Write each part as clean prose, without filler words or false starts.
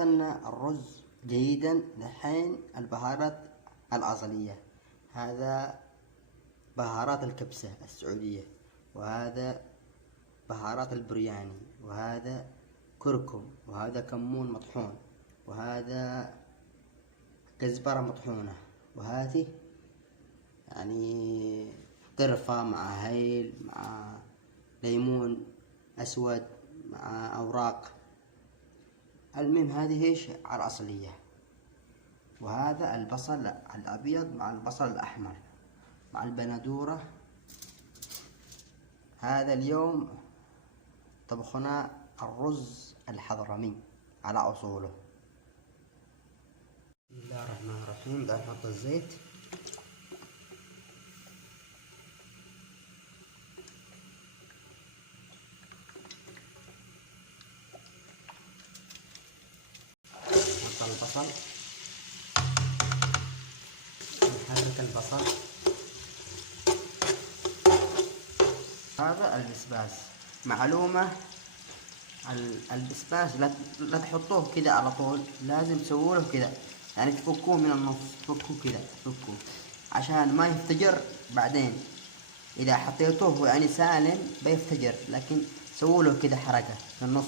غسلنا الرز جيدا. دحين البهارات الأصلية، هذا بهارات الكبسة السعودية، وهذا بهارات البرياني، وهذا كركم، وهذا كمون مطحون، وهذا كزبرة مطحونة، وهذه يعني قرفة مع هيل مع ليمون أسود مع أوراق. المهم هذه ايش على الأصلية. وهذا البصل الأبيض مع البصل الأحمر مع البندورة. هذا اليوم طبخنا الرز الحضرمي على أصوله. بسم الله الرحمن الرحيم. بدأ نحط الزيت، نحط البصل، نحرك البصل. هذا البسباس. معلومة، البسباس لا تحطوه كذا على طول، لازم تسووه كذا، يعني تفكوه من النص، تفكوه كذا، تفكوه عشان ما يفتجر بعدين. إذا حطيتوه يعني سالم بيفتجر، لكن سووله كذا حركة في النص،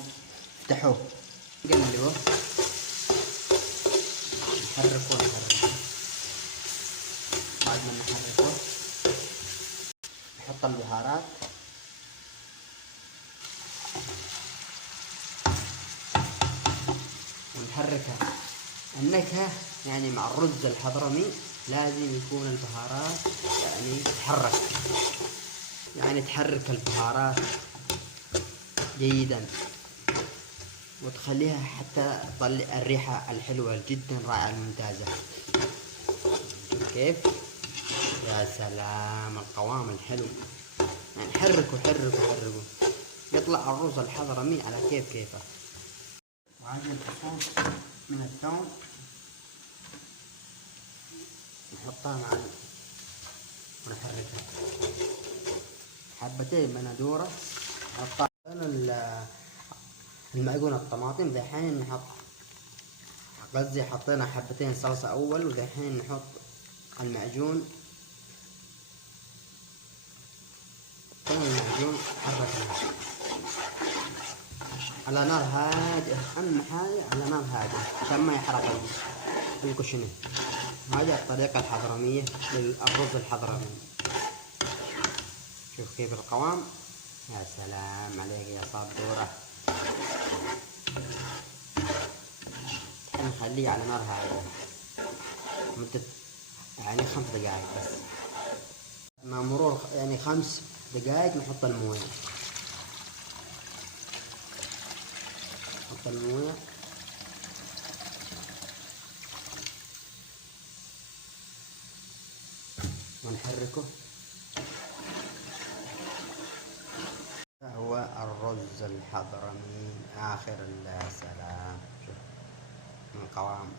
افتحوه، قلبوه، نحركوه. بعد ما نحركوه نحط البهارات، ونحركها. النكهة يعني مع الرز الحضرمي لازم يكون البهارات يعني تتحرك، يعني تحرك البهارات جيدا، وتخليها حتى تطلع الريحة الحلوة جدا رائعة الممتازة. كيف؟ يا سلام القوام الحلو. يعني حركوا حركوا حركوا، يطلع الرز الحضرمي على كيفه. وهذه الفصوص من الثوم نحطها مع ونحركها. حبتين بندورة، نحط المعجون الطماطم. دحين نحط، قصدي حطينا حبتين صلصة أول، ودحين نحط المعجون. المعجون حركنا على نار هادئة، أهم حاجة على نار هادئة عشان ما يحرق الكشنة. هذه الطريقة الحضرمية للرز الحضرمي. شوف كيف القوام، يا سلام عليك يا صابورة. نخليه على نار هادئة مدة يعني 5 دقائق بس. مع مرور يعني 5 دقائق نحط الموية، نحط الموية ونحركه. هو الرز الحضرمي آخر السلام. شوف القوام.